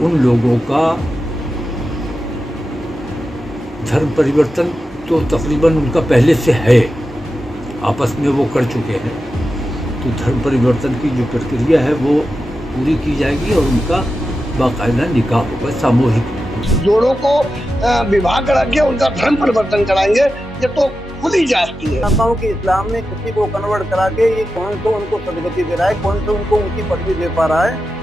उन लोगों का धर्म परिवर्तन तो तकरीबन उनका पहले से है, आपस में वो कर चुके हैं। तो धर्म परिवर्तन की जो प्रक्रिया है वो पूरी की जाएगी और उनका बाकायदा निकाह होगा, सामूहिक। जोड़ों को विवाह करा के उनका धर्म परिवर्तन कराएंगे, ये तो खुद ही जाती है। मानता हूँ कि इस्लाम ने किसी को कन्वर्ट करा के ये कौन तो उनको सदगति दे रहा है, कौन तो उनको ऊंची पदवी दे पा रहा है?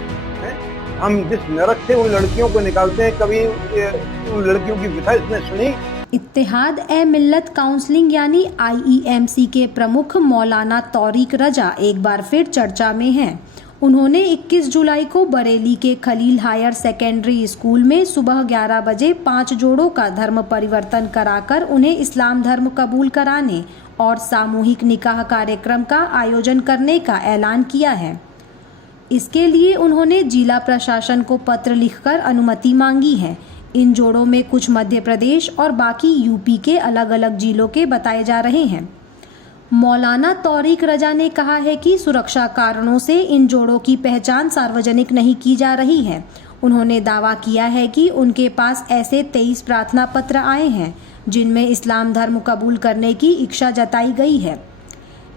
हम जिस नरक से उन लड़कियों को निकालते हैं, कभी उन लड़कियों की व्यथा इसने सुनी? इत्तेहाद ए मिल्लत काउंसलिंग यानी IEMC के प्रमुख मौलाना तौरीक रजा एक बार फिर चर्चा में हैं। उन्होंने 21 जुलाई को बरेली के खलील हायर सेकेंडरी स्कूल में सुबह 11 बजे 5 जोड़ों का धर्म परिवर्तन कराकर उन्हें इस्लाम धर्म कबूल कराने और सामूहिक निकाह कार्यक्रम का आयोजन करने का ऐलान किया है। इसके लिए उन्होंने जिला प्रशासन को पत्र लिखकर अनुमति मांगी है। इन जोड़ों में कुछ मध्य प्रदेश और बाकी यूपी के अलग अलग जिलों के बताए जा रहे हैं। मौलाना तौरीक रजा ने कहा है कि सुरक्षा कारणों से इन जोड़ों की पहचान सार्वजनिक नहीं की जा रही है। उन्होंने दावा किया है कि उनके पास ऐसे 23 प्रार्थना पत्र आए हैं जिनमें इस्लाम धर्म कबूल करने की इच्छा जताई गई है।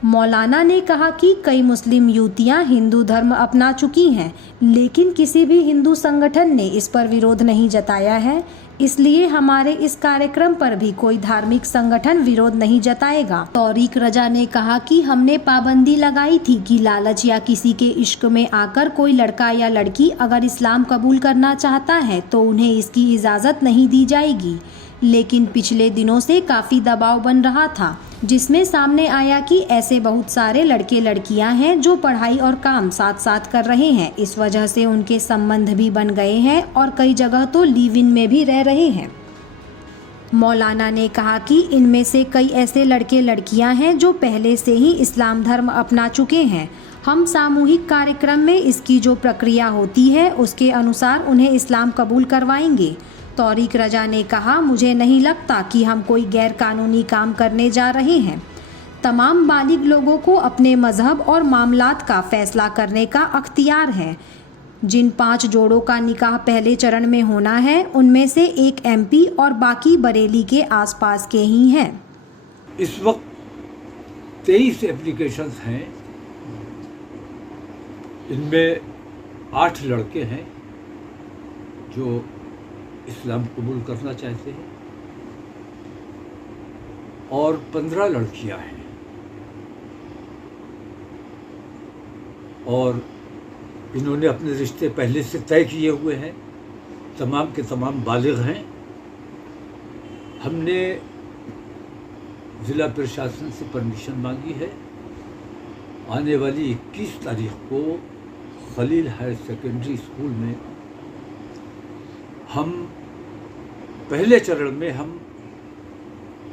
मौलाना ने कहा कि कई मुस्लिम युवतियां हिंदू धर्म अपना चुकी हैं, लेकिन किसी भी हिंदू संगठन ने इस पर विरोध नहीं जताया है। इसलिए हमारे इस कार्यक्रम पर भी कोई धार्मिक संगठन विरोध नहीं जताएगा। तौरीक रजा ने कहा कि हमने पाबंदी लगाई थी कि लालच या किसी के इश्क में आकर कोई लड़का या लड़की अगर इस्लाम कबूल करना चाहता है तो उन्हें इसकी इजाज़त नहीं दी जाएगी। लेकिन पिछले दिनों से काफ़ी दबाव बन रहा था, जिसमें सामने आया कि ऐसे बहुत सारे लड़के लड़कियां हैं जो पढ़ाई और काम साथ साथ कर रहे हैं। इस वजह से उनके संबंध भी बन गए हैं और कई जगह तो लिव इन में भी रह रहे हैं। मौलाना ने कहा कि इनमें से कई ऐसे लड़के लड़कियां हैं जो पहले से ही इस्लाम धर्म अपना चुके हैं। हम सामूहिक कार्यक्रम में इसकी जो प्रक्रिया होती है उसके अनुसार उन्हें इस्लाम कबूल करवाएंगे। तौरीक रजा ने कहा, मुझे नहीं लगता कि हम कोई गैर कानूनी काम करने जा रहे हैं। तमाम बालिग लोगों को अपने मजहब और मामलात का फैसला करने का अख्तियार है। जिन 5 जोड़ों का निकाह पहले चरण में होना है उनमें से एक MP और बाकी बरेली के आसपास के ही हैं। इस वक्त 23 एप्लीकेशंस हैं, इनमें 8 लड़के हैं जो इस्लाम कबूल करना चाहते हैं और 15 लड़कियां हैं और इन्होंने अपने रिश्ते पहले से तय किए हुए हैं, तमाम के तमाम बालिग हैं। हमने ज़िला प्रशासन से परमिशन मांगी है। आने वाली 21 तारीख को खलील हायर सेकेंडरी स्कूल में हम पहले चरण में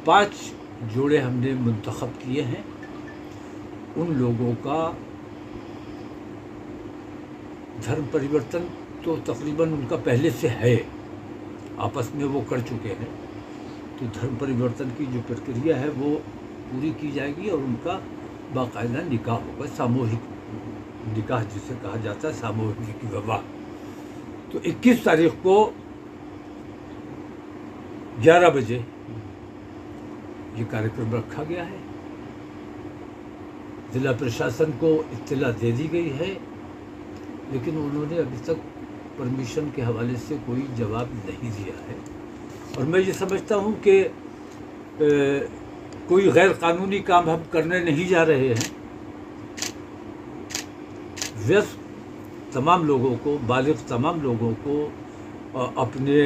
5 जोड़े हमने मुंतखब किए हैं। उन लोगों का धर्म परिवर्तन तो तकरीबन उनका पहले से है, आपस में वो कर चुके हैं। तो धर्म परिवर्तन की जो प्रक्रिया है वो पूरी की जाएगी और उनका बाकायदा निकाह होगा, सामूहिक निकाह जिसे कहा जाता है, सामूहिक विवाह। तो 21 तारीख को 11 बजे ये कार्यक्रम रखा गया है। जिला प्रशासन को इत्तला दे दी गई है, लेकिन उन्होंने अभी तक परमिशन के हवाले से कोई जवाब नहीं दिया है। और मैं ये समझता हूँ कि कोई गैर कानूनी काम हम करने नहीं जा रहे हैं। व्यस्त तमाम लोगों को, बालिग तमाम लोगों को अपने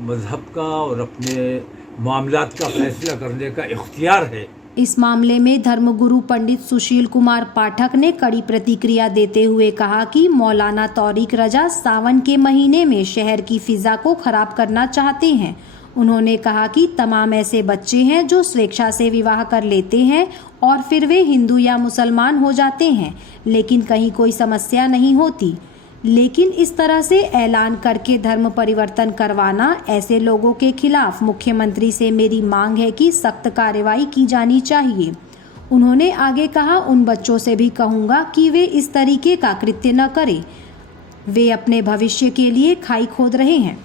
मज़हब का और अपने मामलात का फैसला करने का इख्तियार है। इस मामले में धर्मगुरु पंडित सुशील कुमार पाठक ने कड़ी प्रतिक्रिया देते हुए कहा कि मौलाना तौरीक रजा सावन के महीने में शहर की फिजा को खराब करना चाहते हैं। उन्होंने कहा कि तमाम ऐसे बच्चे हैं जो स्वेच्छा से विवाह कर लेते हैं और फिर वे हिंदू या मुसलमान हो जाते हैं, लेकिन कहीं कोई समस्या नहीं होती। लेकिन इस तरह से ऐलान करके धर्म परिवर्तन करवाना, ऐसे लोगों के खिलाफ मुख्यमंत्री से मेरी मांग है कि सख्त कार्रवाई की जानी चाहिए। उन्होंने आगे कहा, उन बच्चों से भी कहूँगा कि वे इस तरीके का कृत्य न करें। वे अपने भविष्य के लिए खाई खोद रहे हैं।